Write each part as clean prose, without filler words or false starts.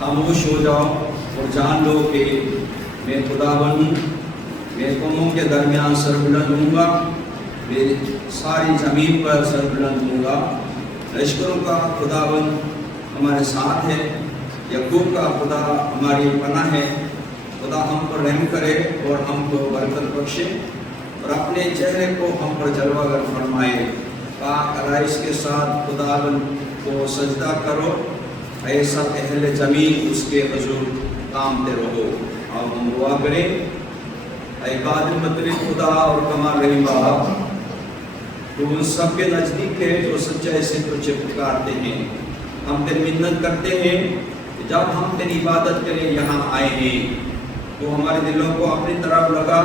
खामोश हो जाओ और जान लो कि मैं खुदावन हूँ। मैं कौमों के दरमियान सरबुलंद दूंगा, मेरी सारी ज़मीन पर सरबुलंद दूंगा। लश्करों का खुदावन हमारे साथ है, यकूब का खुदा हमारी पनाह है। खुदा हम पर रहम करे और हमको बरकत बख्शे और अपने चेहरे को हम पर जलवागर फरमाए। पाक आराइश के साथ खुदावन को सजदा करो, ऐसा अहले ज़मीन उसके हुजूर कामते रहो। अब हम दुआ करें। ऐ कादिर मतलब खुदा और कमाल रहीम बाप, तो उन सब के नज़दीक है जो सच्चाई से तुझे पुकारते हैं। हम तेरी मिन्नत करते हैं कि जब हम तेरी इबादत के लिए यहाँ आए हैं तो हमारे दिलों को अपनी तरफ लगा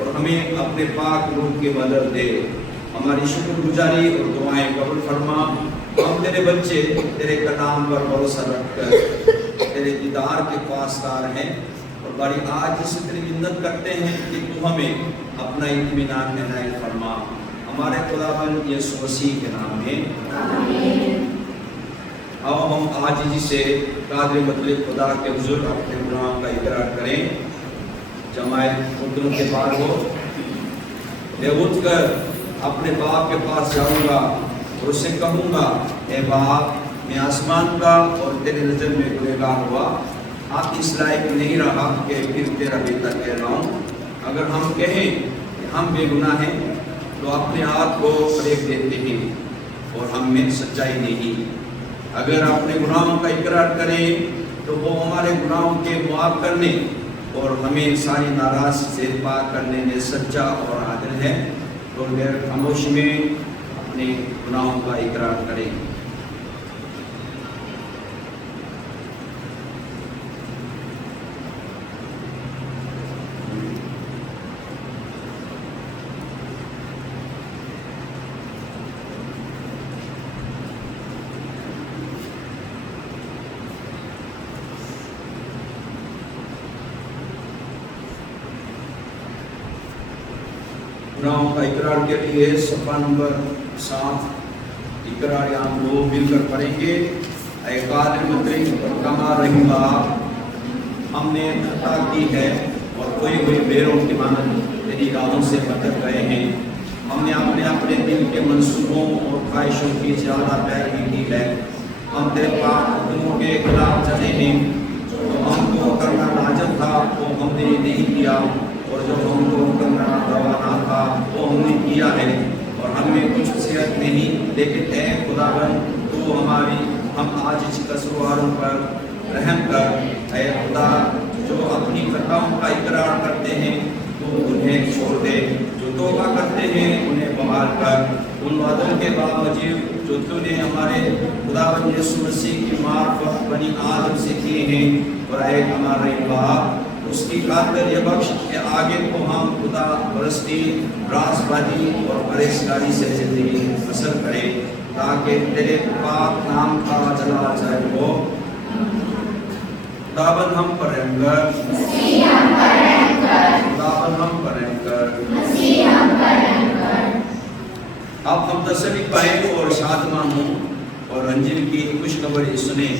और हमें अपने पाक रूह की मदद दे। हमारी शुक्रगुजारी और दुआएं कबूल फरमा। हम तेरे बच्चे तेरे कलाम पर भरोसा रखकर तेरे दीदार के पासदार हैं और बड़ी आज से तेरी मिन्नत करते हैं कि तू हमें अपना इत्मीनान इनायत फरमा। हमारे खुदावंद यीशु मसीह के नाम में आमीन। अब हम आजिज़ी से कादिर मतलब खुदा के हुजूर अपने गुनाहों का इकरार करें। जमायत उर्दू के पार हो। मैं उठकर अपने बाप के पास जाऊंगा और उससे कहूँगा, ए बाप, मैं आसमान का और तेरे नज़र में गुनहगार हुआ, आप इस लायक नहीं रहा कि फिर तेरा बेटा कहलाऊं। अगर हम कहें कि हम बेगुनाह हैं तो अपने आप को फरेब देते हैं और हम में सच्चाई नहीं। अगर अपने गुनाहों का इकरार करें तो वो हमारे गुनाहों के मुआफ़ करने और हमें सारी नाराज़ से पाक करने में सच्चा और आदिल है। तो गैर खामोशी में अपने गुनाहों का इकरार करें। गुनाहों का इकरार के लिए सफ़ा नंबर 7 इकरार हम लोग मिलकर पढ़ेंगे। ऐ कादिर मतलब और कमाल रहीम बाप, हमने खता की है और खोई हुई बेरों की मानद तेरी राहों से भटक गए हैं। हमने अपने अपने दिल के मंसूबों और ख्वाहिशों की ज़्यादा पैरवी की है। हम तेरे पाक हुक्मों के खिलाफ चले हैं। तो हमको करना लाजम था वो हमने नहीं किया और जो हमको करना रवाना था वो हमने किया है और हमें कुछ सेहत नहीं। लेकिन ऐ खुदावन, तो हम आज इस कसूरवारों पर रहम कर। ऐ खुदा, जो अपनी खताओं का इकरार करते हैं तो उन्हें छोड़ दे, जो तौबा करते हैं उन्हें बहाल कर। उन वादों के बावजूद जो तूने हमारे खुदावन यीशु मसीह की मार्फत बनी आदम से किए हैं, और ऐ हमारे बाप, उसकी खातिर ये बख्श के आगे को हम खुदा परस्ती, राज़बाजी और परहेज़गारी से ज़िंदगी बसर करें, ताकि तेरे पाक नाम का जलाल जाहिर हो। खुदावन हम पर रहम कर, खुदावन हम पर रहम कर। अब हम तसल्ली पाएं और शादमान हों और अंजिल की खुशखबरी सुने।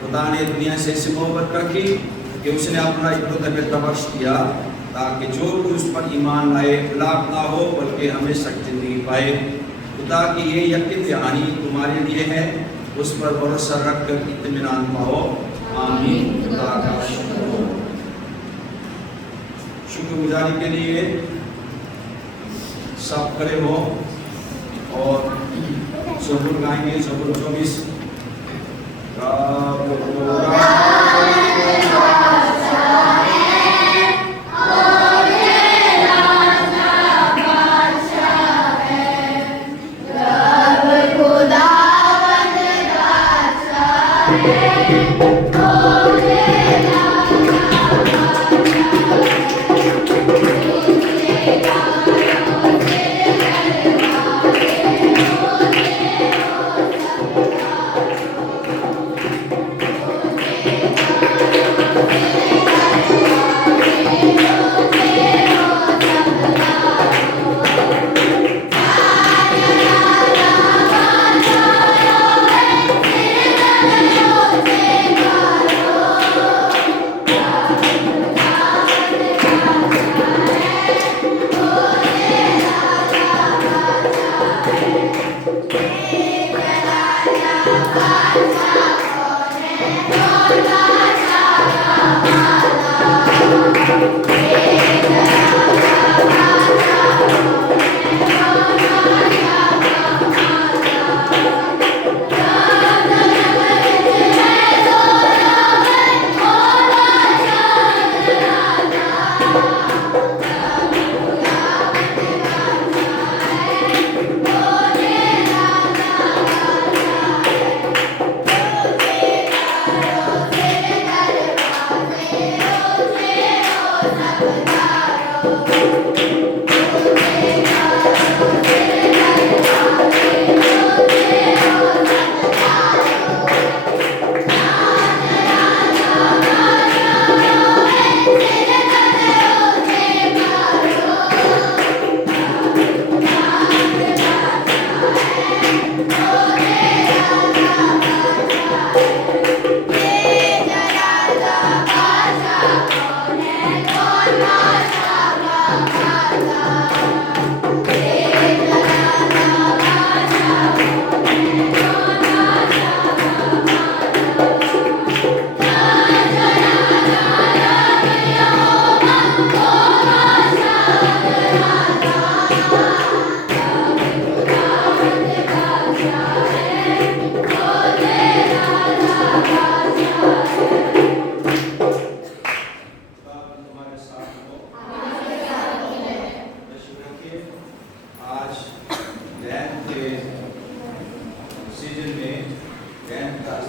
खुदा ने दुनिया से ऐसी मोहब्बत रखी कि उसने अपना इकलौता बेटा बख्श दिया, ताकि जो कोई उस पर ईमान लाए हलाक ना हो बल्कि हमेशा ज़िंदगी पाए। खुदा की ये यकीन दहानी तुम्हारे लिए है, उस पर भरोसा रख कर इत्मीनान पाओ। आमीन। खुदा का शुक्र हो। शुक्रगुजारी के लिए सब खड़े हो और ज़बूर गाएंगे। ज़बूर 24 God.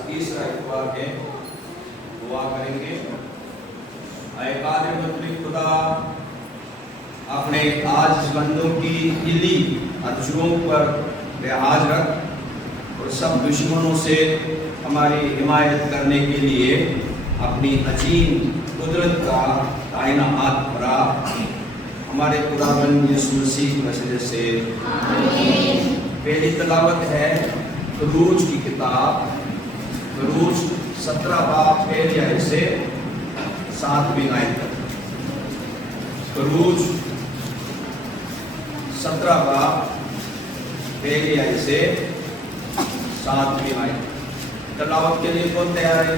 तीसरा इतवार है, दुआ करेंगे। ऐ कादिर मुतलक खुदा, अपने आज बंदों की इली अर्जुओं पर लिहाज रख और सब दुश्मनों से हमारी हिमायत करने के लिए अपनी अजीम कुदरत का ताइनात भरा। हमारे खुदावंद यीशु मसीह के वसीले से आमीन। पहली तिलावत है खरूज की किताब, खरूज 17 बाब पहली आयत से 7वीं आयत तक। खरूज 17 बाब पहली आयत से 7वीं आयत। तिलावत के लिए कौन तैयार है?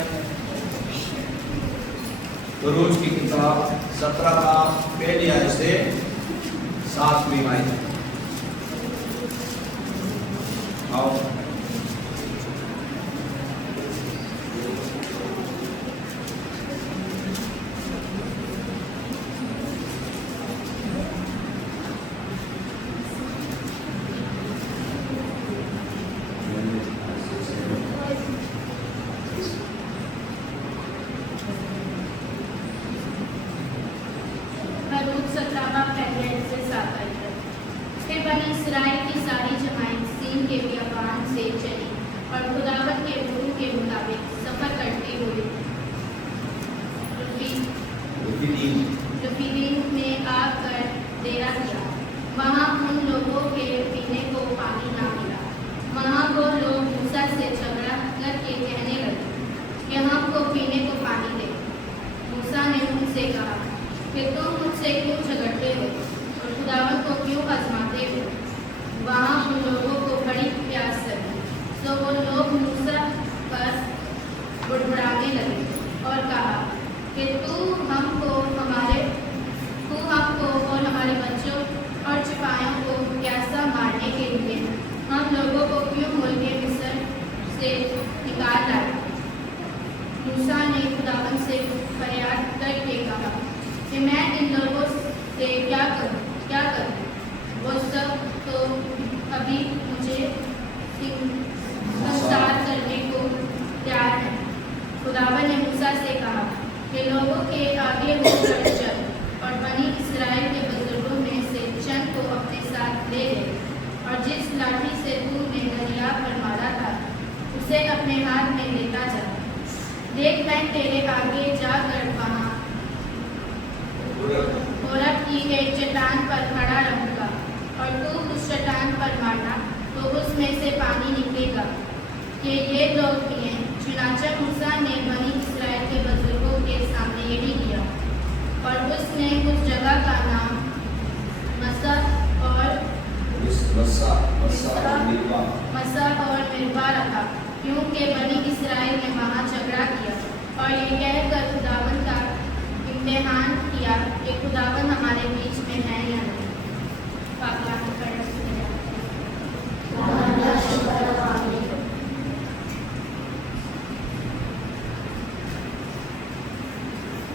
खरूज की किताब 17 बाब पहली आयत से 7वीं आयत। आओ। रफीदीम में आकर डेरा किया। वहाँ उन लोगों के पीने को पानी ना मिला। वहाँ वो लोग मूसा से झगड़ा करके कहने लगे कि हमको पीने को पानी दे। मूसा ने उनसे कहा कि तुम मुझसे क्यों झगड़ते हो और खुदावन को क्यों आजमाते हो? वहाँ उन लोगों को बड़ी प्यास लगी, तो वो लोग मूसा पर बुड़बुड़ाने लगे और कहा कि तू हमको और हमारे बच्चों और सिपाहियों को प्यासा मारने के लिए हम लोगों को क्यों मुल्क मिस्र से निकाल लाए? मूसा ने खुदावन से फरियाद करके कहा कि मैं इन लोगों से क्या करूं? वो सब तो अभी मुझे संसार करने को तैयार है। खुदावन ने मूसा से कहा कि लोगों के आगे होकर चल और बनी इस्राएल के बुजुर्गों में से चंद को अपने साथ ले ले, और जिस लाठी से तूने दरिया पर मारा था उसे अपने हाथ में लेता जा। देख, मैं तेरे आगे जाकर वहाँ औरत की एक चट्टान पर खड़ा रहूँगा, और तू उस चट्टान पर मारना तो उसमें से पानी निकलेगा कि ये लोग पिएं। चुनांचे मूसा ने बनी इस्राएल के बुजुर्गों के सामने यही किया, और उसने उस जगह का नाम मसा और मिरबा रखा, क्योंकि बनी इस्राएल ने वहाँ झगड़ा किया। और ये कहकर खुदावन का इम्तिहान किया कि खुदावन हमारे बीच में है या नहीं। पाक कलाम पढ़ने से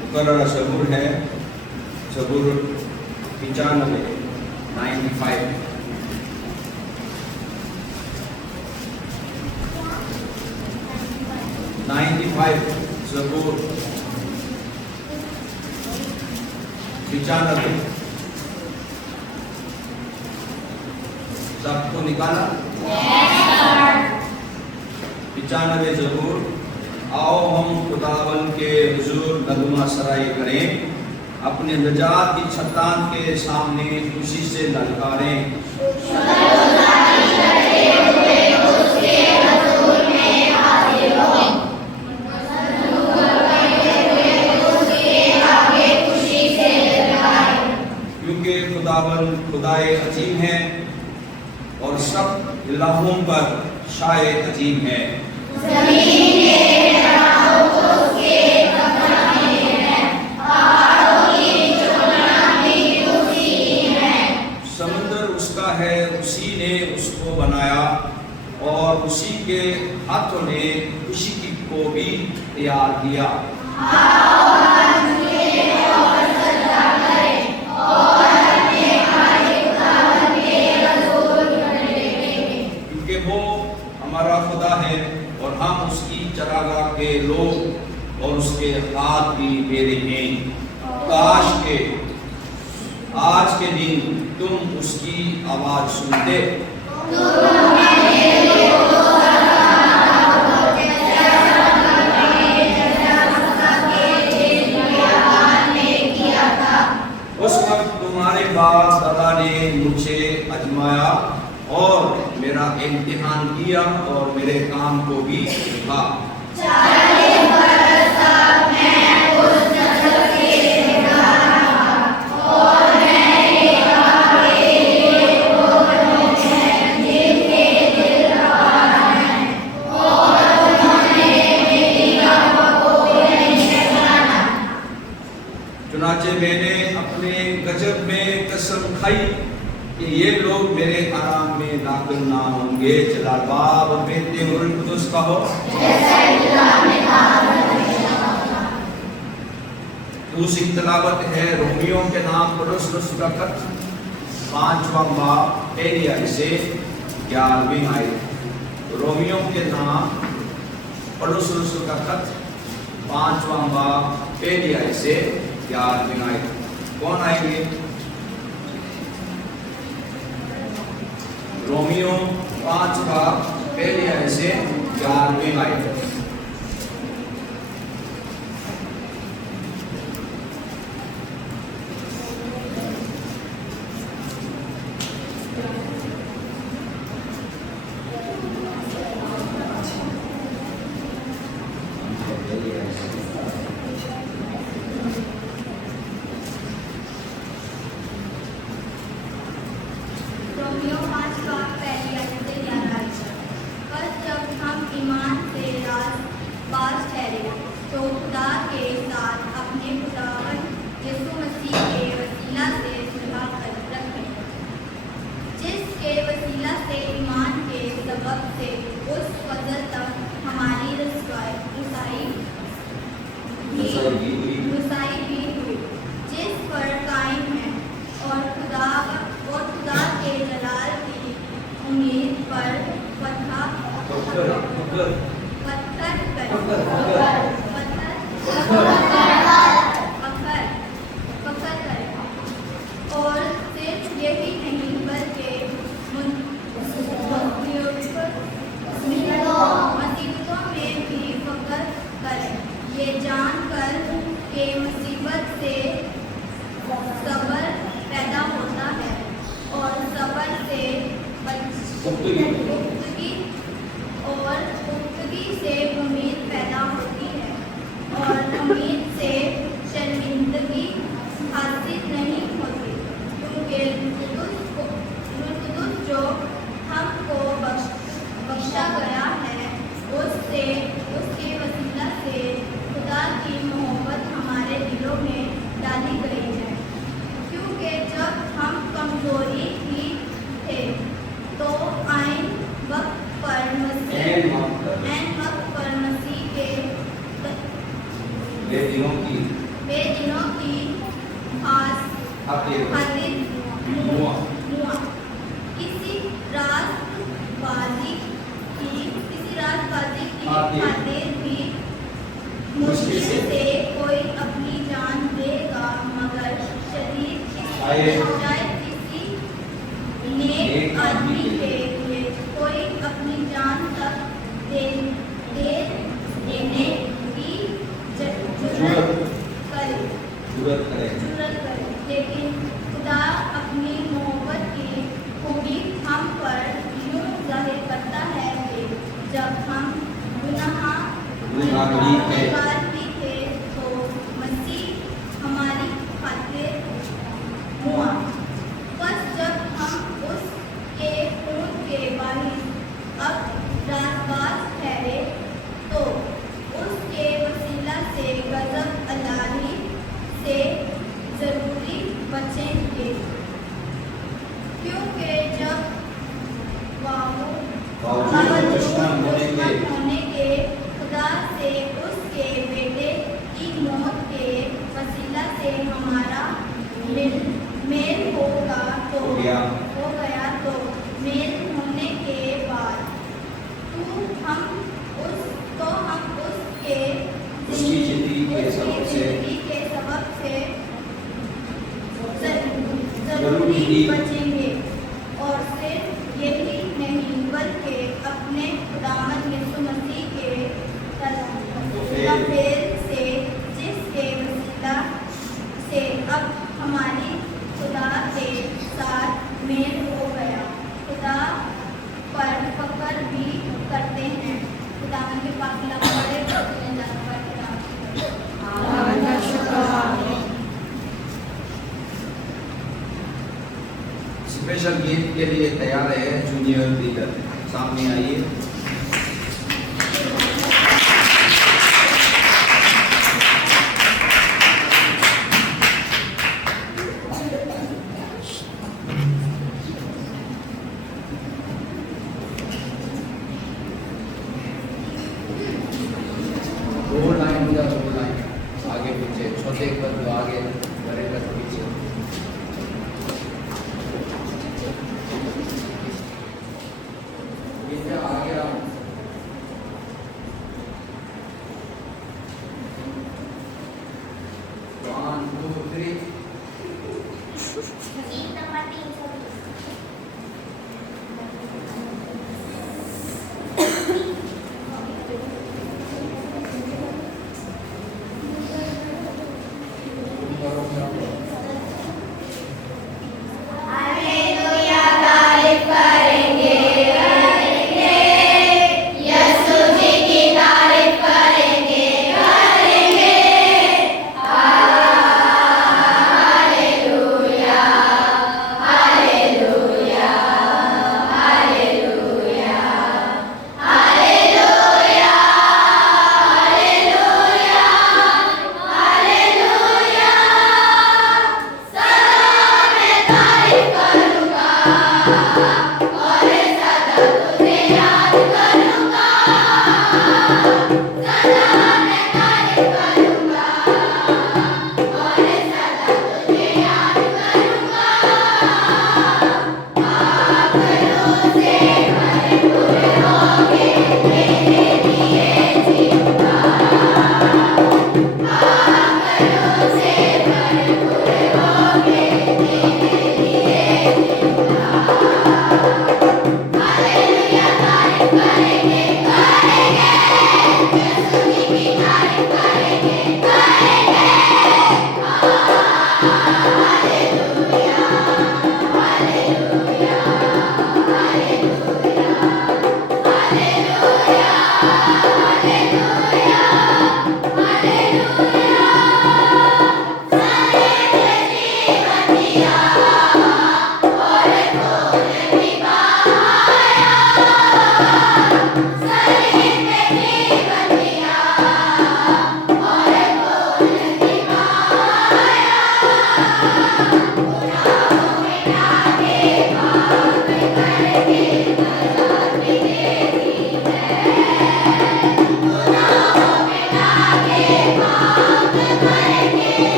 मुकर्रर ज़बूर है ज़बूर 95 95 ज़बूर 95 सबको निकाला? 95 ज़बूर। आओ हम खुदावन के हुजूर नगमा सराई करें, अपने निजात की छतान के सामने खुशी से ललकारें। क्योंकि खुदावन खुदाए अजीम है और सब इलाहों पर शाह अजीम है। समुद्र उसका है, उसी ने उसको बनाया और उसी के हाथों ने उसी को भी तैयार किया। क्योंकि वो हमारा खुदा है और हम उसकी चरागाह के लोग और उसके हाथ भी मेरे हैं। काश के आज के दिन तुम उसकी आवाज सुनते। उस वक्त तुम्हारे बाप दादा ने मुझे आजमाया और मेरा इम्तिहान किया और मेरे काम को भी देखा। चुनाचे मैंने अपने गजब में कसम खाई कि ये लोग मेरे आराम में दाखिल ना होंगे। जलाल बाब बेटे और कुदस कहो। दूसरी तलावत है रोमियो के नाम पड़ोस का खत 5वां बाब पहली आयत से 11वीं आयत। रोमियो के नाम पड़ोस का खत 5वां बाब पहली आयत से 11वीं आयत। कौन आएंगे? रोमियो 5 बाब पहली आयत से 11वीं आयत। रोमियो 5 बाब पहली आयत से 11 आयत। बस जब हम ईमान से राज़बाज़ ठहरे तो खुदा के साथ अपने खुदावन यीशु मसीह के वसीला से सुलह कर रखें, जिसके वसीला से ईमान के सबब से उस फजल तक हमारी रसाई भी हुई जिस पर कायम है, और खुदा के जलाल की उम्मीद पर पत्थर करें। और सिर्फ यही नहीं बल्कि मुसीबतों में भी फख्र करें, ये जानकर कि मुसीबत से सब्र पैदा होता है और सब्र से पुख्तगी से उम्मीद पैदा होती है और उम्मीद से शर्मिंदगी हासिल नहीं होती, क्योंकि रुतबा जो हमको बख्शा गया है उसके वसीला से खुदा वे दिनों की खास खातिर खातिर मुआ मुआ किसी राष्ट्रवादी की खातिर भी मुश्किल से कोई अपनी जान देगा, मगर शरीर शायद किसी नेक आदमी के लिए कोई अपनी जान तक दे देने की जरूरत करे। लेकिन खुदा अपनी मोहब्बत की खूबी हम पर यूं जाहिर करता है कि जब हम गुनहगार भी थे तो मसीह हमारी खातिर हुआ। बस जब हम उसके खून के बाहिर अब राज़बाज़ ठहरे तो उसके वसीला से गज़ब इलाही से ज़रूरी बचेंगे, क्योंकि जब बावजूद दुश्मन होने के खुदा से उसके बेटे की मौत के वसीला से हमारा मेल होगा तो हो गया तो मेल होने के बाद हम उसके जिंदगी के सबब से जरूरी बचेंगे। और सिर्फ यही नहीं बल्कि अपने खुदावंद यीशु मसीह के तफेल से जिसके वसीला से अब हमारी खुदा के साथ मेल हो गया, खुदा पर फक्र भी करते हैं। खुदावंद के पाक कलाम पढ़े स्पेशल गीत के लिए तैयार है जूनियर लीडर, सामने आइए। दो लाइन हो जाए, दो लाइन आगे पीछे, छोटे पद जो आगे, बड़े पद पीछे।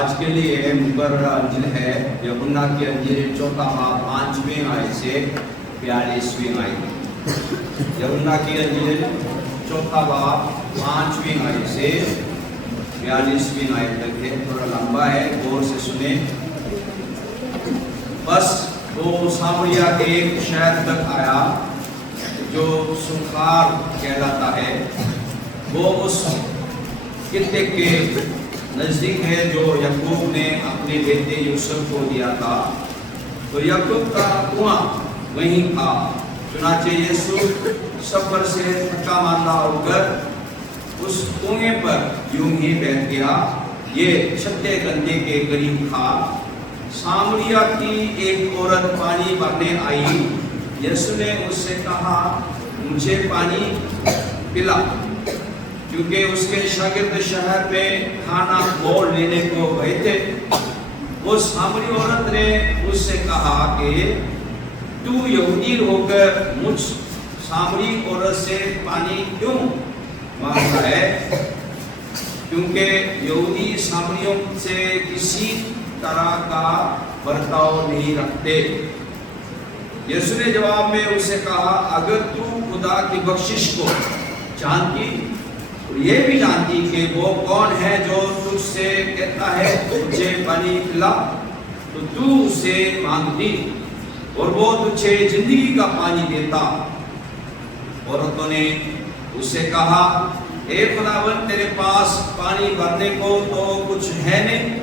آج کے لیے مقررہ انجیل ہے یوحنا کی انجیل 4 باب 5ویں آیت سے 42ویں آیت. یوحنا کی انجیل 4 باب 5ویں آیت سے 42ویں آیت تک ہے. تھوڑا لمبا ہے, غور سے سنیں. بس وہ سامریا کے ایک شہر تک آیا جو سنخار کہلاتا ہے. وہ اس خطے کے نزدیک ہے جو یعقوب نے اپنے بیٹے یوسف کو دیا تھا. تو یعقوب کا کنواں وہیں تھا. چنانچہ یسوع سفر سے تھکا ماندہ ہو کر اس کنویں پر یوں ہی بیٹھ گیا. یہ 6 گھنٹے کے قریب تھا. سامریا کی ایک عورت پانی بھرنے آئی. یسوع نے اس سے کہا, مجھے پانی پلا, کیونکہ اس کے شاگرد شہر میں کھانا موڑ لینے کو گئے تھے. اس سامری عورت نے اس سے کہا کہ تو یہودی ہو کر مجھ سامری عورت سے پانی کیوں مانگتا ہے, کیونکہ یہودی سامریوں سے کسی طرح کا برتاؤ نہیں رکھتے. یسوع نے جواب میں اس سے کہا, اگر تو خدا کی بخشش کو جانتی اور یہ بھی جانتی کہ وہ کون ہے جو تجھ سے کہتا ہے مجھے پانی پلا, تو اس سے مانگتی اور وہ تجھے زندگی کا پانی دیتا. عورتوں نے اس سے کہا, اے خداوند, تیرے پاس پانی بھرنے کو تو کچھ ہے نہیں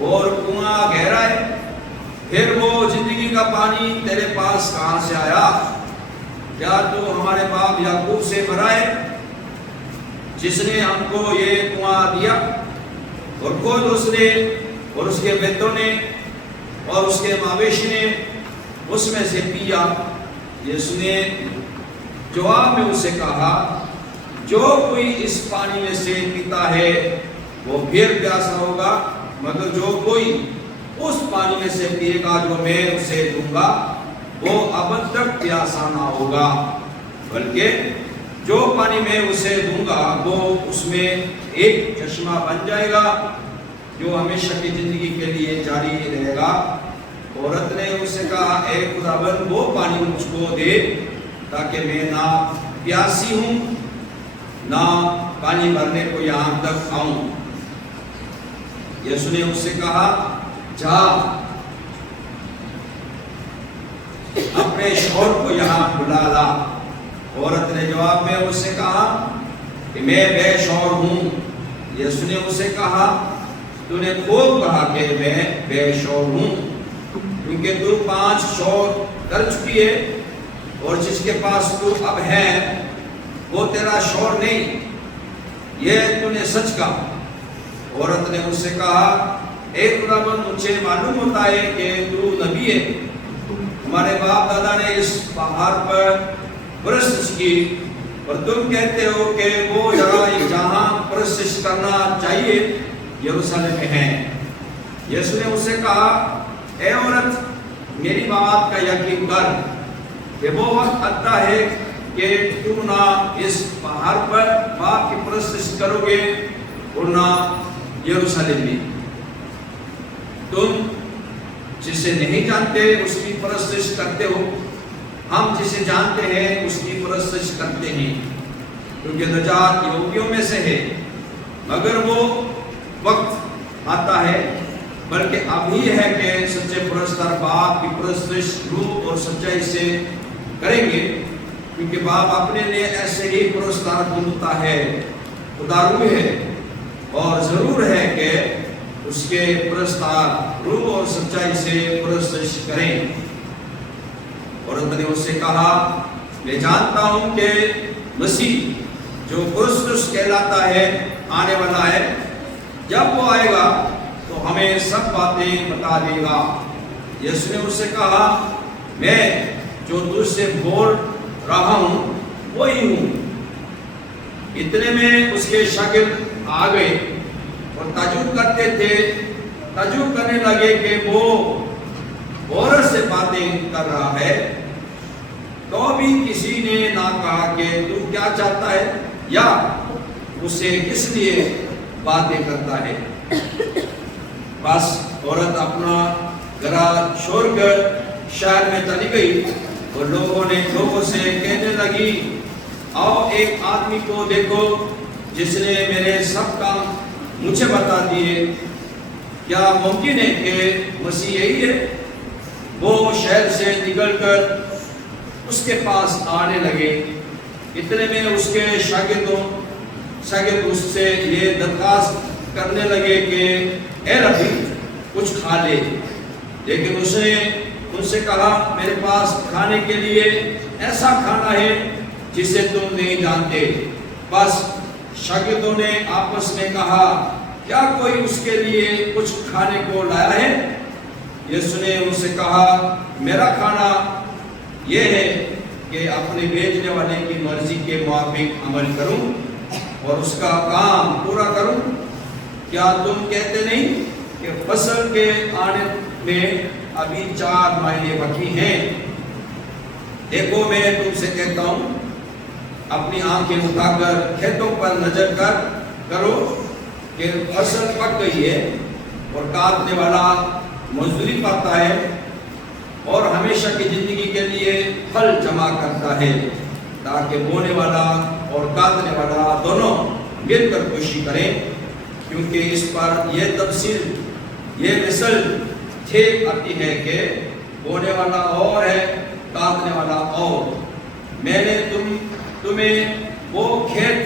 اور کنواں گہرا ہے, پھر وہ زندگی کا پانی تیرے پاس کہاں سے آیا؟ کیا تو ہمارے باپ یعقوب سے بھرائے جس نے ہم کو یہ کنواں دیا, اور خود اس نے اور اس کے بیٹوں نے اور اس کے مویشی نے اس میں سے پیا؟ یسوع نے جواب میں اس سے کہا, جو کوئی اس پانی میں سے پیتا ہے وہ پھر پیاسا ہوگا, مگر جو کوئی اس پانی میں سے پیے گا جو میں اسے دوں گا وہ ابد تک پیاسا نہ ہوگا, بلکہ جو پانی میں اسے دوں گا وہ اس میں ایک چشمہ بن جائے گا جو ہمیشہ کی زندگی کے لیے جاری رہے گا. عورت نے اس سے کہا, اے خداوند, وہ پانی مجھ کو دے تاکہ میں نہ پیاسی ہوں نہ پانی بھرنے کو یہاں تک آؤں. یسوع نے اس سے کہا, جا اپنے شوہر کو یہاں بلا لا. عورت نے جواب میں اس سے کہا کہ میں بے شوہر ہوں. یسوع نے اس سے کہا, تو نے خوب کہا کہ میں بے شوہر ہوں, کیونکہ تو 5 شوہر کر چکی ہے اور جس کے پاس تو اب ہے وہ تیرا شوہر نہیں, یہ تو نے سچ کہا. عورت نے اس سے کہا, اے خداوند, مجھے معلوم ہوتا ہے کہ تو نبی ہے. ہمارے باپ دادا نے اس پہاڑ پر پرستش کی اور تم کہتے ہو کہ وہ جگہ جہاں پرستش کرنا چاہیے یروشلم میں ہے. یسوع نے اس سے کہا, اے عورت, میری بات کا یقین کر کہ وہ وقت آتا ہے کہ تم نہ اس پہاڑ پر باپ کی پرستش کرو گے اور نہ یروشلم میں. تم جسے نہیں جانتے اس کی پرستش کرتے ہو, ہم جسے جانتے ہیں اس کی پرستش کرتے ہیں, کیونکہ نجات یہودیوں میں سے ہے. مگر وہ وقت آتا ہے, بلکہ ابھی ہے کہ سچے پرستار باپ کی پرستش روح اور سچائی سے کریں گے, کیونکہ باپ اپنے لیے ایسے ہی پرستار ڈھونڈتا ہے. خدا روح ہے اور ضرور ہے کہ اس کے پرستار روح اور سچائی سے پرستش کریں. عورت نے اس سے کہا, میں جانتا ہوں کہ مسیح جو کرسٹس کہلاتا ہے آنے والا ہے. جب وہ آئے گا تو ہمیں سب باتیں بتا دے گا. یسوع نے اس سے کہا, میں جو تجھ سے بول رہا ہوں وہی ہوں. اتنے میں اس کے شاگرد آ گئے اور تعجب کرنے لگے کہ وہ عورت سے باتیں کر رہا ہے. تو بھی کسی نے نہ کہا کہ تو کیا چاہتا ہے یا اسے کس لیے باتیں کرتا ہے. बस औरत अपना घरा छोड़कर शहर में चली गई और लोगों से कहने लगी, आओ एक आदमी को देखो जिसने मेरे सब काम मुझे बता दिए। क्या मुमकिन है कि मसीह यही है? वो शहर से निकलकर उसके पास आने लगे। इतने में उसके शागिर्द उससे ये दरख्वास्त करने लगे कि ए रबी कुछ खा ले। लेकिन उसने उनसे कहा, मेरे पास खाने के लिए ऐसा खाना है जिसे तुम नहीं जानते। बस शागिर्दों ने आपस में कहा, क्या कोई उसके लिए कुछ खाने को लाया है? यीशु ने उनसे कहा, मेरा खाना यह है कि अपने भेजने वाले की मर्जी के मुताबिक अमल करूं और उसका काम पूरा करूं। क्या तुम कहते नहीं कि फसल के आने में अभी 4 महीने बाकी हैं? देखो मैं तुमसे कहता हूं, अपनी आंखें उठाकर खेतों पर नजर करो कि फसल पक गई है और काटने वाला मजदूरी पाता है और हमेशा की जिंदगी के लिए फल जमा करता है, ताकि बोने वाला और काटने वाला दोनों मिलकर खुशी करें। क्योंकि इस पर यह मिसल ठीक आती है कि बोने वाला और है, काटने वाला और। मैंने तुम्हें वो खेत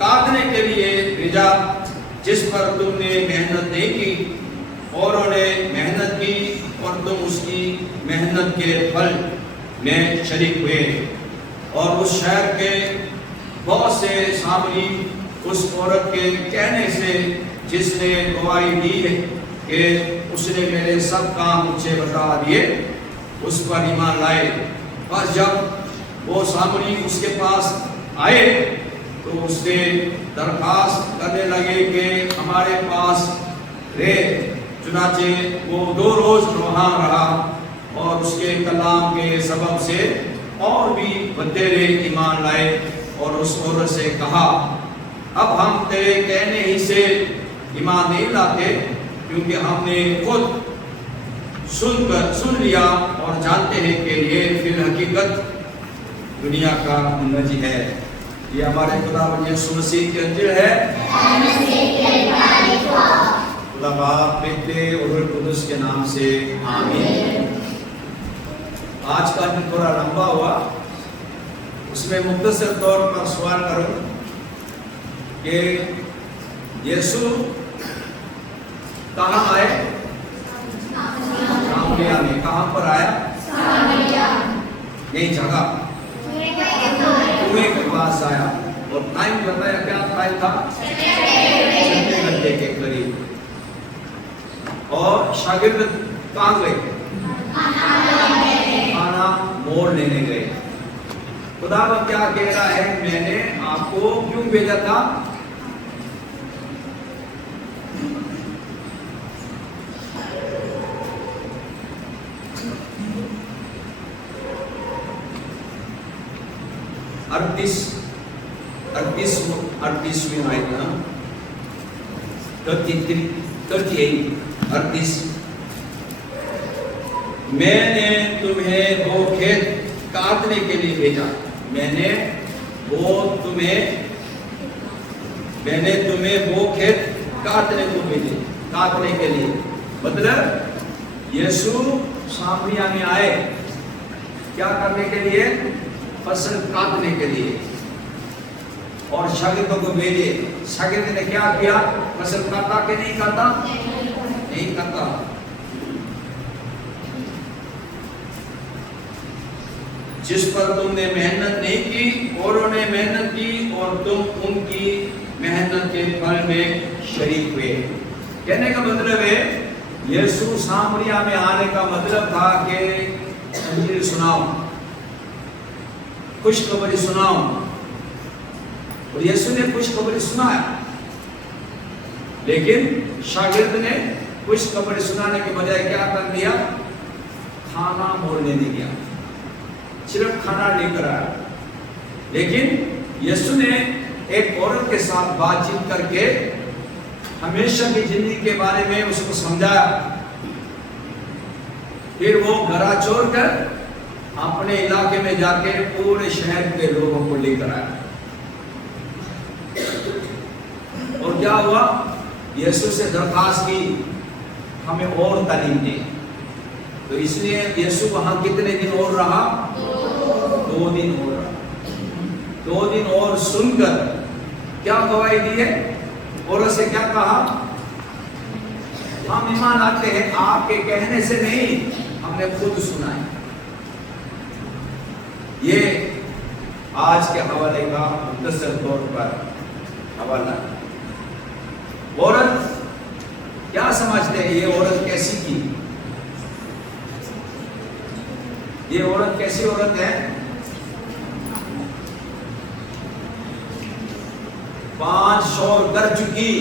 काटने के लिए भेजा जिस पर तुमने मेहनत नहीं की, औरों ने मेहनत की और तुम उसकी मेहनत के फल में शरीक हुए। और उस शहर के बहुत से सामरी उस औरत के कहने से जिसने गवाही दी है कि उसने मेरे सब काम मुझे बता दिए, उस पर ईमान लाए। बस जब वो सामरी उसके पास आए तो उससे दरखास्त करने लगे कि हमारे पास रहे। चुनाचे वो 2 रोज वहाँ रहा और उसके कलाम के सबब से और भी बतेरे ईमान लाए और उस औरत से कहा, अब हम तेरे कहने ही से ईमान नहीं लाते, क्योंकि हमने खुद सुन लिया और जानते हैं कि ये फिर हकीकत दुनिया का नबी है। ये हमारे खुदावंद यीशु मसीह की अंजील है। खुदा बाप, बेटे और रूह कुदस के नाम से आमीन। आज का दिन थोड़ा लंबा हुआ, उसमें मुख्तसर तौर पर सवाल करूं कि यीशु कहाँ आए? सामरिया में। कहाँ पर आया? यही जगह कुएं के पास आया। और टाइम बताया, क्या टाइम था? 6 घंटे के करीब। और शागिर्द कहाँ गए? खाना मोड़ लेने गए। खुदा क्या कह रहा है, मैंने आपको क्यों भेजा था? अड़तीसवीं आयत ना 38 मैंने तुम्हें वो खेत काटने के लिए भेजा। मैंने तुम्हें वो खेत काटने को भेजे। काटने के लिए मतलब यीशु सामरिया में आए क्या करने के लिए? फसल काटने के लिए। और शागिर्दों को भेजे। शागिर्द ने क्या किया? फसल काटा कि नहीं काटा? नहीं काटा। जिस पर तुमने मेहनत नहीं की, औरों ने मेहनत की और तुम उनकी मेहनत के फल में शरीक हुए। कहने का मतलब है, यीशु सामरिया में आने का मतलब था कि अंजील सुनाओ, खुशखबरी सुनाओ। और यीशु ने खुशखबरी सुनाया, लेकिन शागिर्द ने खुशखबरी सुनाने के बजाय क्या कर दिया? खाना मोड़ने नहीं गया, सिर्फ खाना लेकर आया। लेकिन यीशु ने एक औरत के साथ बातचीत करके ہمیشہ کی زندگی کے بارے میں اس کو سمجھایا. پھر وہ گھرا چھوڑ کر اپنے علاقے میں جا کے پورے شہر کے لوگوں کو لے کر آیا. اور کیا ہوا؟ یسوع سے درخواست کی ہمیں اور تعلیم دے. تو اس لیے یسوع وہاں کتنے دن اور رہا؟ 2 دن اور رہا. 2 دن اور سن کر کیا گواہی دی ہے؟ عورت سے کیا کہا؟ ہم ایمان لاتے ہیں آپ کے کہنے سے نہیں، ہم نے خود سنا ہے. یہ آج کے حوالے کا مختصر طور پر حوالہ. عورت کیا سمجھتے ہیں؟ یہ عورت کیسی تھی؟ یہ عورت کیسی عورت ہے؟ 5 شور کر چکی.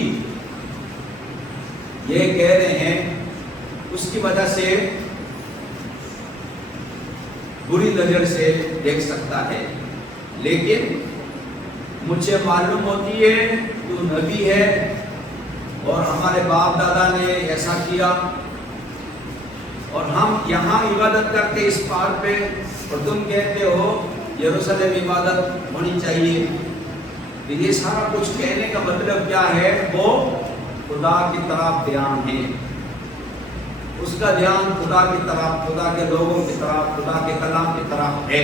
یہ کہہ رہے ہیں اس کی وجہ سے بری نظر سے دیکھ سکتا ہے، لیکن مجھے معلوم ہوتی ہے تو نبی ہے اور ہمارے باپ دادا نے ایسا کیا اور ہم یہاں عبادت کرتے اس پہاڑ پہ، اور تم کہتے ہو یروشلم عبادت ہونی چاہیے. یہ سارا کچھ کہنے کا مطلب کیا ہے؟ وہ خدا کی طرف دھیان ہے. اس کا دھیان خدا کی طرف، خدا کے لوگوں کی طرف، خدا کے کلام کی طرف ہے،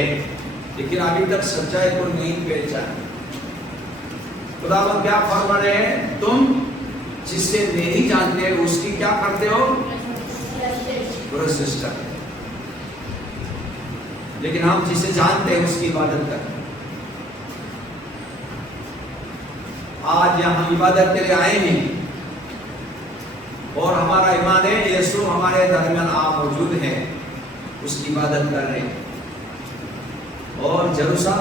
لیکن ابھی تک سچائی کو نہیں پہچانا. خداوند کیا فرما رہے ہیں؟ تم جس سے نہیں جانتے اس کی کیا کرتے ہو؟ پرستش کرتے. لیکن ہم جسے جانتے ہیں اس کی عبادت کرتے. آج یہاں عبادت کے لیے آئے ہیں اور ہمارا ایمان ہے یسوع ہمارے درمیان آپ موجود ہیں، اس کی عبادت کر رہے ہیں. اور جروسا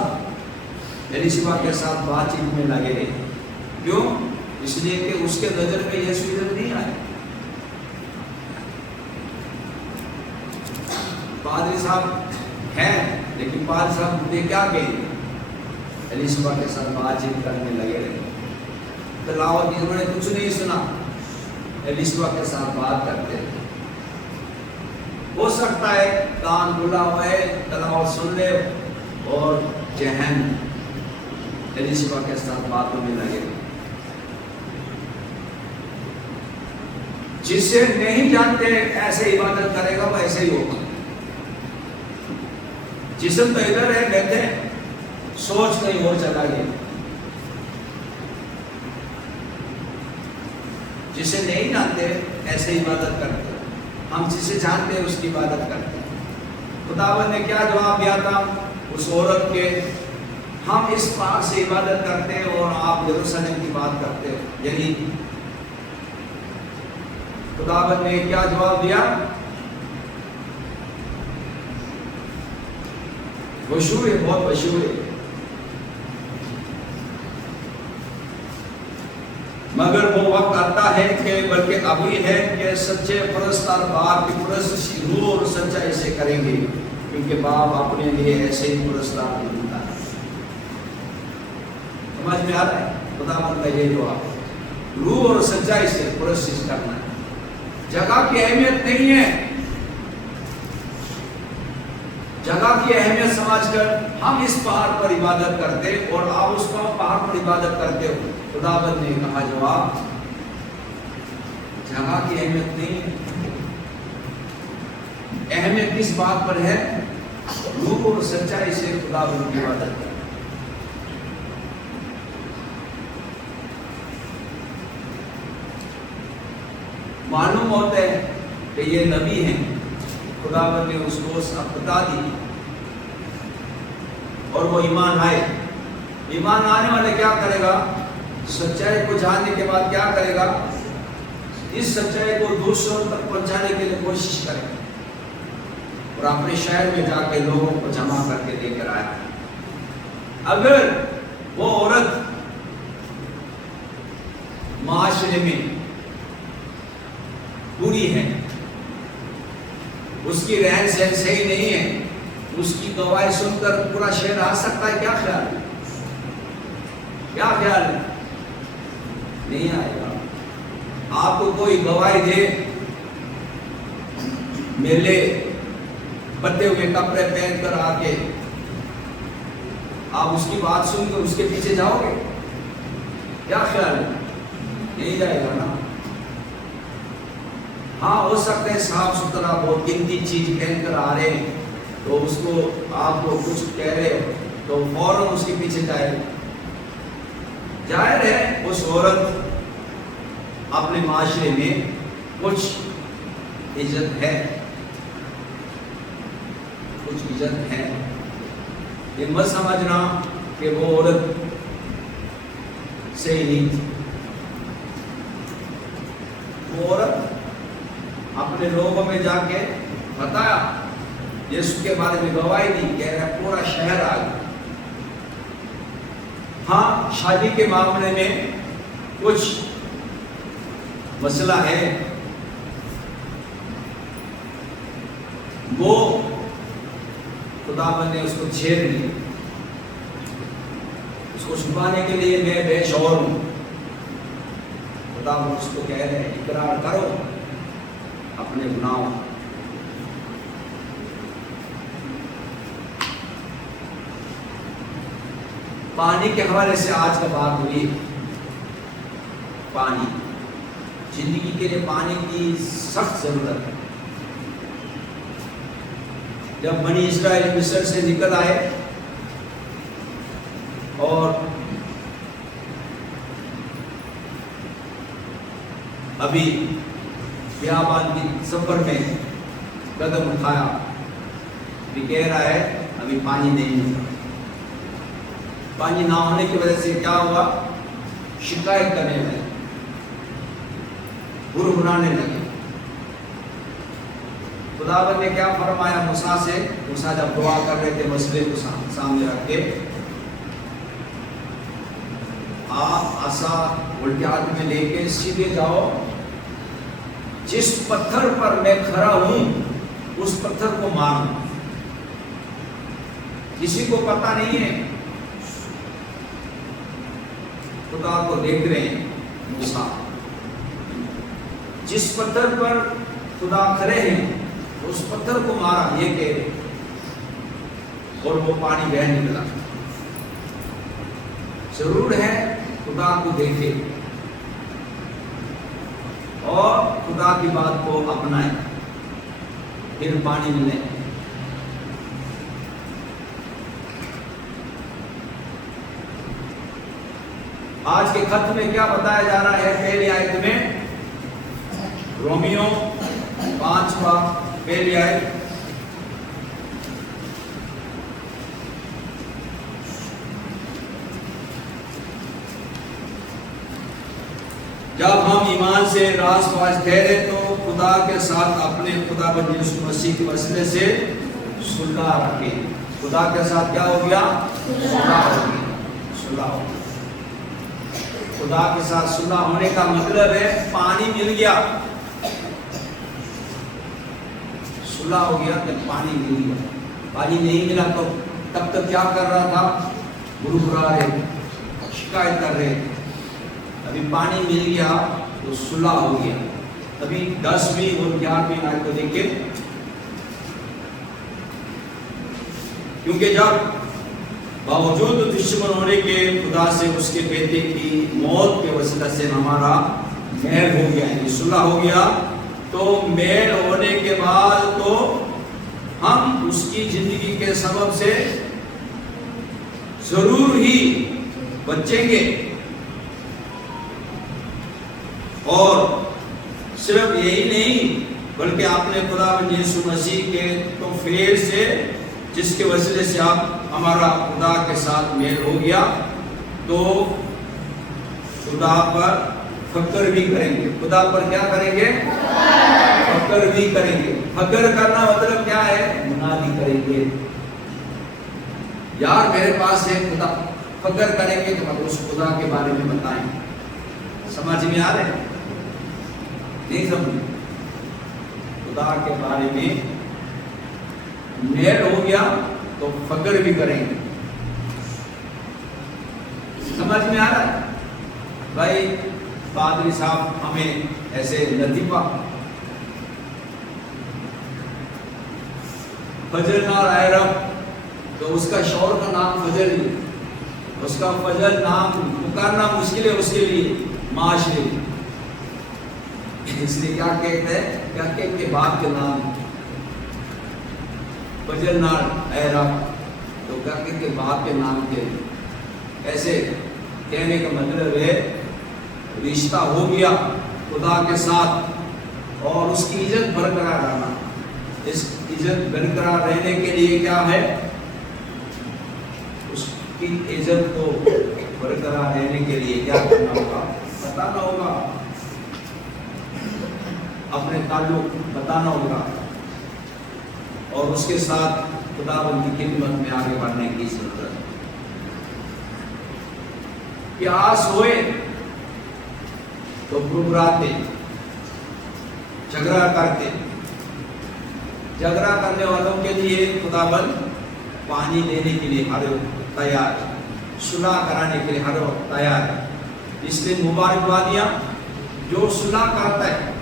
الیشبا کے ساتھ بات چیت میں لگے رہے. کیوں؟ اس لیے کہ اس کے نظر میں یسوع ادھر نہیں آئے. پادری صاحب ہیں، لیکن پادری صاحب نے کیا کہے؟ الیشبا کے ساتھ بات چیت کرنے لگے رہے. تلاوت انہوں نے کچھ نہیں سنا، الیشبا کے ساتھ بات کرتے ہیں. ہو سکتا ہے کان کھلا ہوا ہے، تلاوت سن لے اور ذہن الیشبا کے ساتھ باتوں میں لگے. جسے نہیں جانتے ایسے عبادت کرے گا وہ ایسے ہی ہوگا. جسم تو ادھر ہے بیٹھے، سوچ کہیں اور چلا گیا. جسے نہیں جانتے ایسے عبادت کرتے. ہم جسے جانتے ہیں اس کی عبادت کرتے. خداوند نے کیا جواب دیا تھا اس عورت کے؟ ہم اس پاک سے عبادت کرتے ہیں اور آپ یروشلم کی بات کرتے ہو. یعنی خداوند نے کیا جواب دیا؟ مشہور ہے، بہت مشہور ہے. مگر وہ وقت آتا ہے کہ بلکہ ابھی ہے کہ سچے پرستار باپ کی پرستش روح اور سچائی سے کریں گے، کیونکہ باپ اپنے لیے ایسے ہی پرستار ڈھونڈتا ہے. سمجھ میں آ رہا ہے؟ خداوند کا یہ جواب، روح اور سچائی سے پرستش کرنا ہے. جگہ کی اہمیت نہیں ہے. جگہ کی اہمیت سمجھ کر ہم اس پہاڑ پر عبادت کرتے اور آپ اس پہاڑ پر عبادت کرتے ہو. خداوند نے کہا جواب، جگہ کی اہمیت نہیں ہے. اہمیت کس بات پر ہے؟ روح اور سچائی سے خداوند کی عبادت کرنا. معلوم ہوتا ہے کہ یہ نبی ہیں. خداوند نے اس کو سب بتا دی اور وہ ایمان آئے. ایمان آنے والے کیا کرے گا؟ سچائی کو جاننے کے بعد کیا کرے گا؟ اس سچائی کو دوسروں تک پہنچانے کے لیے کوشش کرے گا اور اپنے شہر میں جا کے لوگوں کو جمع کر کے لے کر آیا. اگر وہ عورت معاشرے میں بری ہے، اس کی رہن سہن صحیح نہیں ہے، اس کی گواہی سن کر پورا شہر آ سکتا ہے؟ کیا خیال ہے؟ کیا خیال ہے؟ نہیں آئے گا. آپ کو کوئی گواہی دے، میلے بندے ہوئے کپڑے پہن کر آ کے آپ اس کی بات سن کر اس کے پیچھے جاؤ گے؟ کیا خیال ہے؟ نہیں جائے گا نا۔ ہاں ہو سکتا ہے صاف ستھرا بہت قیمتی چیز پہن کر آ رہے ہیں تو اس کو آپ کو کچھ کہہ رہے ہو تو فوراً اس کے پیچھے جائے گا۔ ظاہر ہے اس عورت اپنے معاشرے میں کچھ عزت ہے، کچھ عزت ہے، یہ مت سمجھنا کہ وہ عورت صحیح نہیں تھی۔ وہ عورت اپنے لوگوں میں جا کے بتایا، یسوع کے بارے میں گواہی دی، کہہ رہا پورا شہر آ گیا۔ ہاں شادی کے معاملے میں کچھ مسئلہ ہے، وہ خداوند نے اس کو چھیڑ لیا، اس کو چھپانے کے لیے میں بے شعور ہوں۔ خداوند اس کو کہہ رہے ہیں اقرار کرو اپنے گناہوں۔ پانی کے حوالے سے آج کا بات ہوئی، پانی زندگی کے لیے پانی کی سخت ضرورت ہے۔ جب بنی اسرائیل مصر سے نکل آئے اور ابھی بیابان کی سفر میں قدم اٹھایا، بھی کہہ رہا ہے ابھی پانی نہیں ملا۔ پانی نہ ہونے کی وجہ سے کیا ہوا؟ شکایت کرنے لگے، بھڑبڑانے لگے۔ خداوند نے کیا فرمایا موسیٰ سے؟ موسیٰ جب دعا کر رہے تھے مسئلے کو سامنے رکھ کے، آپ عصا الٹے ہاتھ میں لے کے سیدھے جاؤ، جس پتھر پر میں کھڑا ہوں اس پتھر کو مارو۔ کسی کو پتہ نہیں ہے، خدا کو دیکھ رہے ہیں موسیٰ۔ جس پتھر پر خدا کھڑے ہیں اس پتھر کو مارا، یہ کہہ رہے، اور وہ پانی بہہ نکلا۔ ضرور ہے خدا کو دیکھے اور خدا کی بات کو اپنائے، پھر پانی ملے۔ آج کے خط میں کیا بتایا جا رہا ہے؟ پہلی آیت میں رومیو 5 پہلی آیت، جب ہم ایمان سے راست باز ٹھہرے تو خدا کے ساتھ اپنے خداوند یسوع مسیح کے وسیلے سے صلح رکھیں۔ خدا کے ساتھ کیا ہو گیا؟ صلح ہو گیا، صلح ہو گیا۔ خدا کے ساتھ صلح ہونے کا مطلب ہے پانی مل گیا، صلح ہو گیا کہ پانی مل گیا۔ پانی نہیں ملا تو تب تک کیا کر رہا تھا؟ بھڑبڑا رہے، شکایت کر رہے۔ ابھی پانی مل گیا تو صلح ہو گیا۔ ابھی 10ویں اور 11ویں آیت کو دیکھیں، کیونکہ جب باوجود دشمن ہونے کے خدا سے اس کے بیٹے کی موت کے وسیلہ سے ہمارا میل ہو گیا، یعنی صلح ہو گیا، تو میل ہونے کے بعد تو ہم اس کی زندگی کے سبب سے ضرور ہی بچیں گے۔ اور صرف یہی نہیں بلکہ آپ نے خداوند یسوع مسیح کے توفیق سے، جس کے وسیلے سے آپ ہمارا خدا کے ساتھ میل ہو گیا، تو خدا پر فکر بھی کریں گے۔ خدا پر کیا کریں گے؟ فکر بھی کریں گے۔ فکر کرنا مطلب کیا ہے؟ منادی کریں گے، یار میرے پاس ہے خدا۔ فکر کریں گے تو اس خدا کے بارے میں بتائیں۔ سمجھ میں آ رہے ہیں؟ نہیں سمجھ؟ خدا کے بارے میں میل ہو گیا تو فکر بھی کریں گے۔ سمجھ میں آ رہا ہے بھائی؟ پادری صاحب ہمیں ایسے لطیفہ فجر نار آئے رب، تو اس کا شوہر کا نام فجر ہی، اس کا فجر نام پکارنا مشکل ہے اس کے لیے معاشرے، اس لیے کیا کہتے ہیں، کیا کہتے کے باپ کے نام فجر نار اے رب، تو کیا کہتے کے باپ کے نام کے ایسے کہنے کا مطلب ہے رشتہ ہو گیا خدا کے ساتھ، اور اس کی عزت برقرار رہنا، اس عزت برقرار رہنے کے لیے کیا ہے، اس کی عزت کو برقرار رہنے کے لیے کیا کرنا ہوگا، بتانا ہوگا، اپنے تعلق بتانا ہوگا، اور اس کے ساتھ خداوند کی خدمت میں آگے بڑھنے کی ضرورت ہے۔ پیاس ہوئے تو گھبراتے، جھگڑا کرتے، جھگڑا کرنے والوں کے لیے خداوند پانی دینے کے لیے ہر وقت تیار، صلح کرانے کے لیے ہر وقت تیار ہے۔ اس لیے مبارکبادیاں جو صلح کرتا ہے،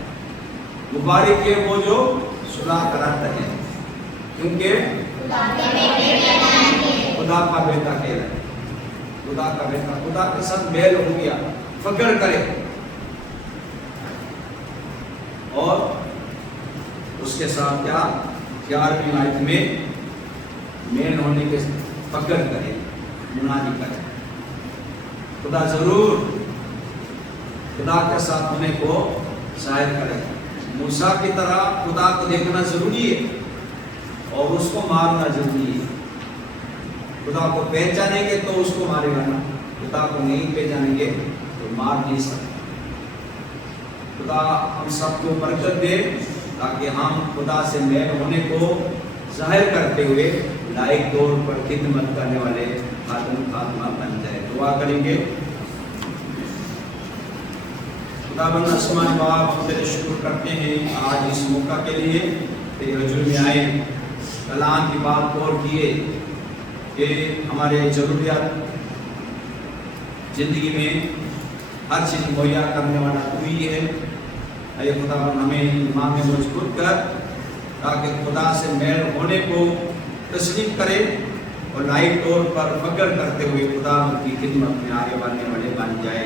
مبارک ہے وہ جو صلح کراتا ہے، کیونکہ خدا کا بیٹا کہہ رہا ہے، خدا کا بیٹا، خدا کے ساتھ میل ہو گیا، فخر کرے، اور اس کے ساتھ کیا 11ویں آیت میں میل ہونے کے فخر کرے، منادی کرے، خدا ضرور خدا کے ساتھ ہونے کو ظاہر کرے۔ موسیٰ کی طرح خدا کو دیکھنا ضروری ہے اور اس کو مارنا ضروری ہے۔ خدا کو پہچانیں گے تو اس کو مارے گا نا، خدا کو نہیں پہچانیں گے تو مار نہیں سکتے۔ خدا ہم سب کو برکت دے تاکہ ہم خدا سے میل ہونے کو ظاہر کرتے ہوئے لائق طور پر خدمت کرنے والے خادم خادمہ بن جائے۔ دعا کریں گے۔ خداوند آسمانی باپ، ہم تیرے شکر کرتے ہیں آج اس موقع کے لیے، تیرے حضور میں آئے، کلام کی بات غور کیے کہ ہمارے ضروریات زندگی میں ہر چیز مہیا کرنے والا تو ہی ہے۔ اے خداوند ہمیں ایمان میں مضبوط کر تاکہ خدا سے میل ہونے کو تسلیم کرے اور لائق طور پر فخر کرتے ہوئے خدا کی خدمت میں آگے بڑھنے والے بن جائے۔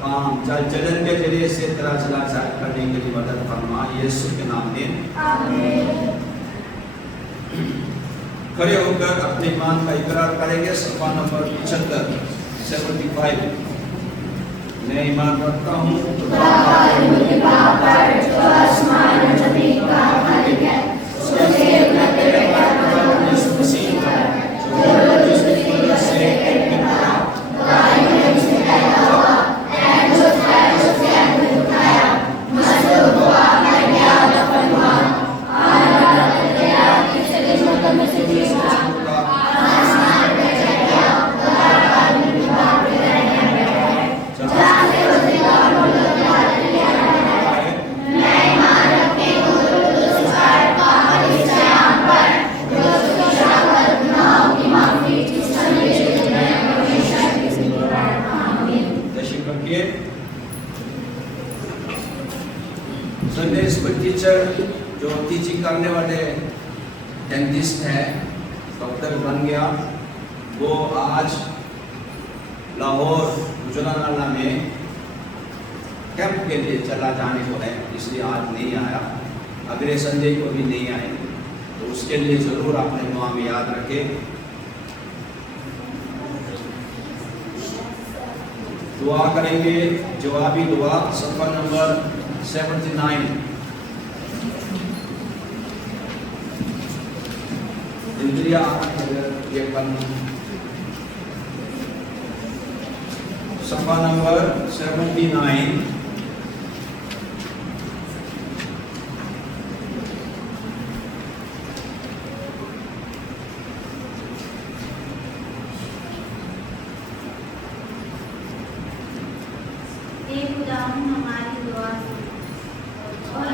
کام چل چلن کے ذریعے سے تیرا چلا ظاہر کرنے کے لیے مدد فرما، یسوع کے نام میں آمین۔ کھڑے ہو کر اپنے ایمان کا اقرار کریں گے۔ صفحہ نمبر 75 میں ایمان رکھتا ہوں خدا کا علم باپ پر جو آسمان و زمین کا مالک ہے، اس کے سیب نہ تیرے پر یسوع مسیح پر جو جس کی سے ایک بنا خدائی نے اس میں پیدا ہوا، اے جو سے اٹھایا، مصلوب ہوا، مر گیا، دفن ہوا، آنا تیرا کسی قسمت میں سے جیسا آسمان پہ چڑھ گیا، خدا کا علم باپ پہ رہنے میں ہے، جہاں سے اس نے اور ملک لیا ہے۔ میں ایمان رکھتی ہوں اس پر پاک اسلام پر جو اس کی شہادت گناہوں کی معافی جس ہمیشہ میں ہمیشہ کی زندگی پر آمین۔ تشریف رکھیے۔ سنڈے اسکول ٹیچر جو ٹیچنگ کرنے والے ڈینٹسٹ ہے، ڈاکٹر بن گیا، وہ آج لاہور گجرانوالہ میں کیمپ کے لیے چلا جانے کو ہے، اس لیے آج نہیں آیا، اگلے سنڈے کو بھی نہیں آئے، تو اس کے لیے ضرور اپنے دعا میں یاد رکھے۔ دعا کریں گے، جوابی دعا، صفحہ نمبر 79 انتریا یہ کرنا، صفحہ نمبر 79 ہماری دعا اور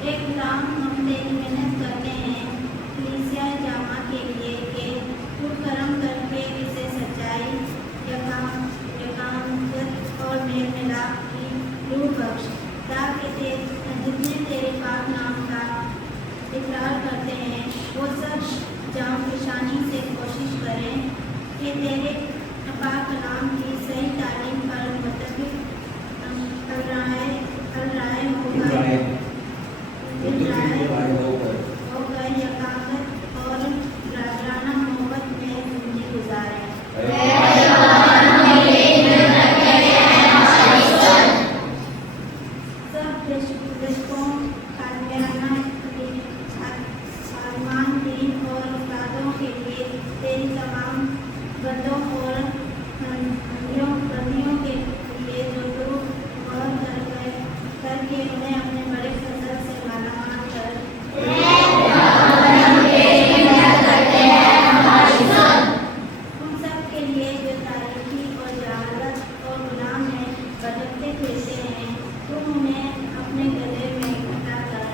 ایک غلام ہم تیری محنت کرتے ہیں کلیسیا جامع کے لیے کہ تو کرم کر کے اسے سچائی कि तेरे पाक कलाम की सही तालीम पर मुतफिक होकर यकाकत और राजराना मोहब्बत में जिंदगी गुजारे। सब दशकों खानयाना आसमान दीन और उस्तादों के लिए तेरी तमाम बंदों और बंदियों के लिए जो तू और करके उन्हें अपने बड़े फजल से मालामाल कर। उन सब के लिए जो तारीखी और जहालत और गुनाह में भटकते फिरते हैं, तुम उन्हें अपने गले में इकट्ठा कर।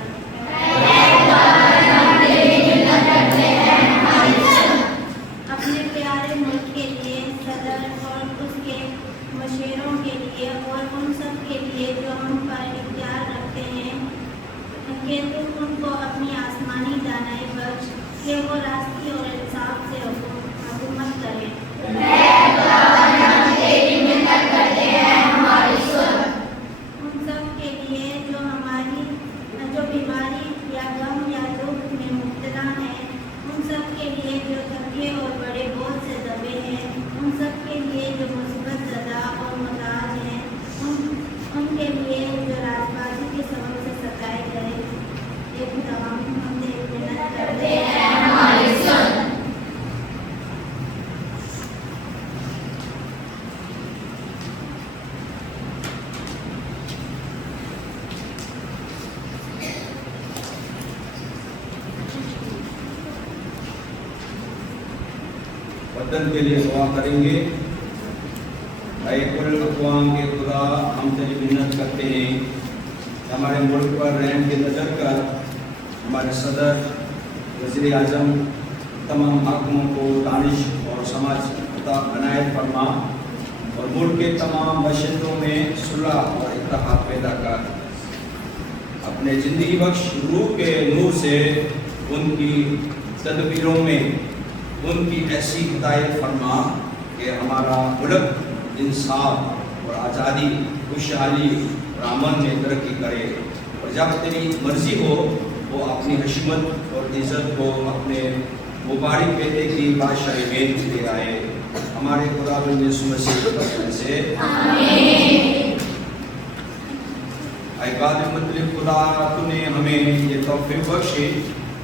अपने प्यारे मुल्क के लिए, सदर और उसके मशेरों के लिए और उन सब के लिए जो हम पर इख्तियार रखते हैं कि तुम उनको अपनी आसमानी दानाई बख्श कि वो रास्ती और इंसाफ से हुकूमत करें। उन सब के लिए जो बीमारी या गम या दुख में मुब्तला हैं, उन सब के लिए जो थके और बड़े बोझ से दबे हैं, उन सब के लिए जो मुसीबत ज़दा और मुताज हैं, उनके लिए जो राजबाजी के सबब से सताए गए, ये भी तमाम हम मिन्नत करते हैं। वतन के लिए दुआ करेंगे। ऐ कुल अक़वाम के खुदा, हम तेरी मिन्नत करते हैं हमारे मुल्क पर रहम की नज़र कर, हमारे सदर वज़ीर आज़म तमाम हाकिमों को दानिश और समझ अता बनायत फरमा और मुल्क के तमाम बशिंदों में सुलह और इत्तेहाद पैदा कर। अपने ज़िंदगी बख्श रूह के नूर से उनकी तदबीरों में उनकी ऐसी हिदायत फरमा कि हमारा मुल्क इंसाफ और आज़ादी, खुशहाली और अमन में तरक्की करे और जब तेरी मर्ज़ी हो वो अपनी हशमत और इज़्ज़त को अपने मुबारक बेटे की बादशाही में ले आए। हमारे खुदावंद यीशु मसीह के वसीले से आमीन। ऐ कादिर मुतलिब खुदा, तूने हमें ये तौफीक बख्शी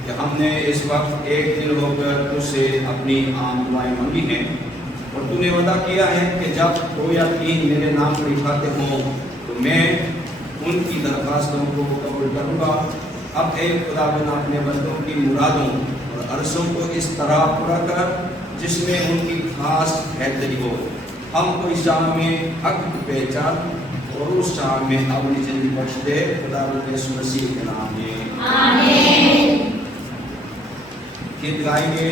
कि हमने इस वक्त एक दिल होकर तुझसे अपनी आम दुआएं मांगी हैं और तूने वादा किया है कि जब 2 या 3 मेरे नाम पर इकट्ठे हों तो मैं उनकी दरख्वास्तों को कबूल करूँगा। अब ए खुदावंद अपने बंदों की मुरादों और अर्ज़ों को इस तरह पूरा कर जिसमें उनकी खास बेहतरी हो। हमको इस जाम में हक की पहचान और उस जाम में अपनी ज़िंदगी बख्श दे। खुदावंद यीशु मसीह के नाम में आमीन। गीत गाएंगे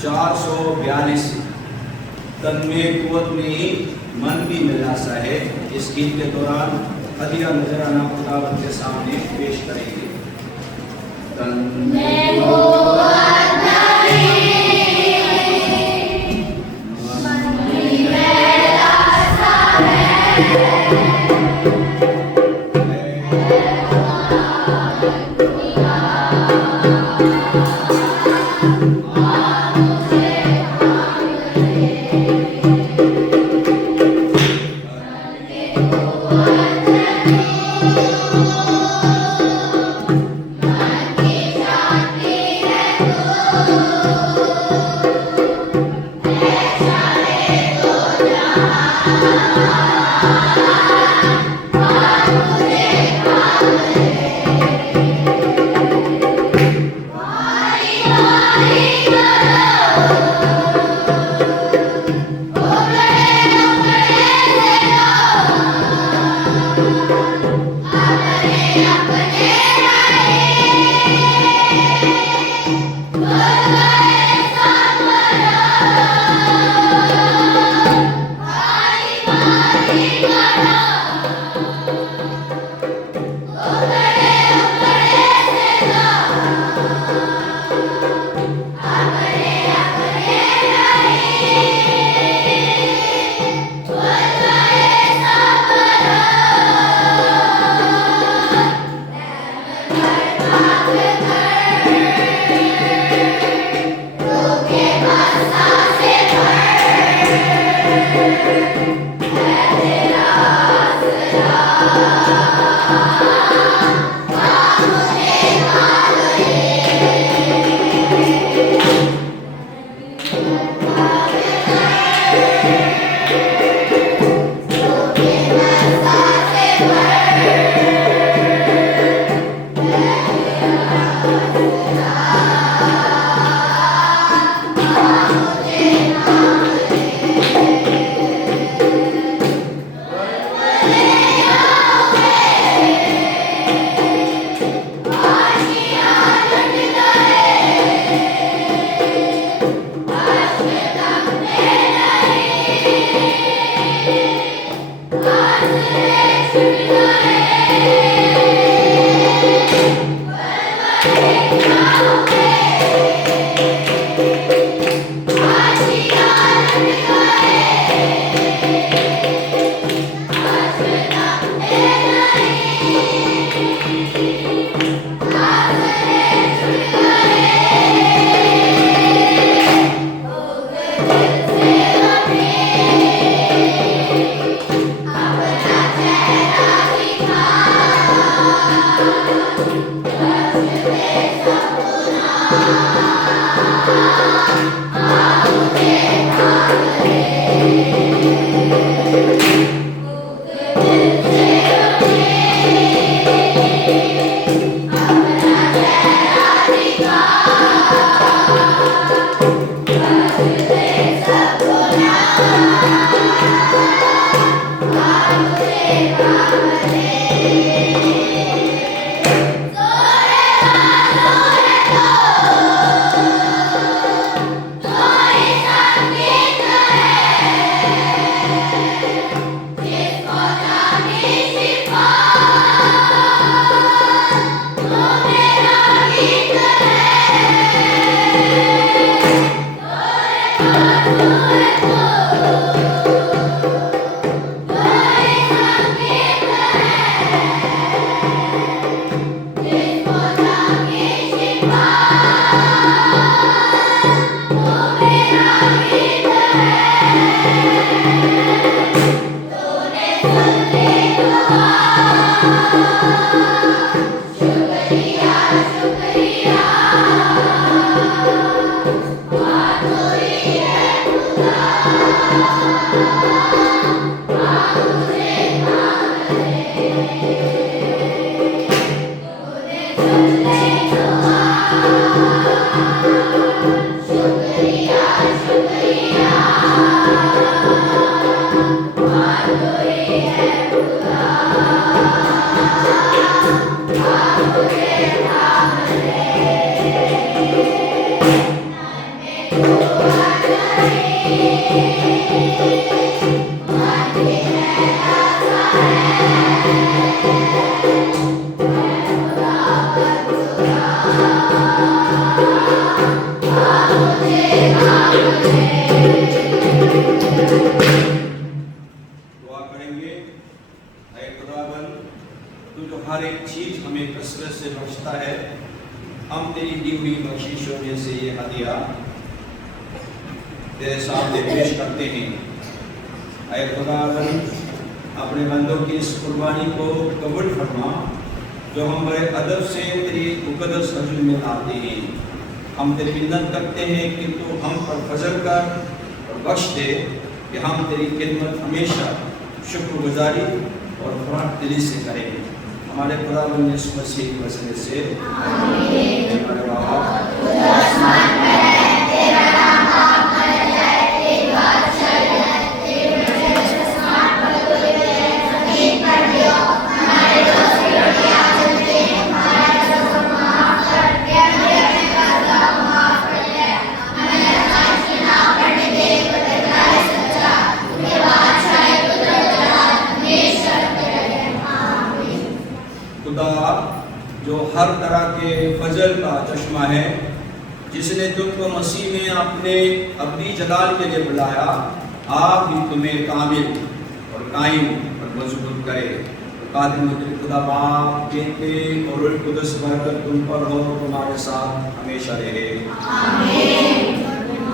442 तन में कुवत में ही मन भी मिलासा है। इस गीत के दौरान हदिया नजराना खुदावंद के सामने पेश करेंगे। तन में कुवत नहीं, मन भी मिलासा है। मन की शांति दुआ करेंगे। ऐ खुदावन, तू जो हर एक चीज हमें कसरत से बख्शता है, हम तेरी दी हुई बख्शिशों में से ये हदिया तेरे सामने पेश करते हैं। ऐ खुदावन, अपने बंदों की इस कुर्बानी को कबूल फरमा जो हम बड़े अदब से तेरी मुकद्दस हजूर में लाते हैं। हम तेरी मिन्नत करते हैं कि तू हम पर फजल कर और बख्श दे कि हम तेरी खिदमत हमेशा शुक्रगुजारी और फराख दिली से करें। हमारे खुदावंद यीशु मसीह के वसीले से आमीन। हमारे बाबा जो हर तरह के फजल का चश्मा है, जिसने तुमको मसीह में अपने अब्दी जलाल के लिए बुलाया, आप भी तुम्हें कामिल और कायम और मजबूत करे। कादिर मुझे खुदा बाप, बेटे और रूह कुदस बरकत तुम पर हो, तुम्हारे साथ हमेशा रहे। आमीन।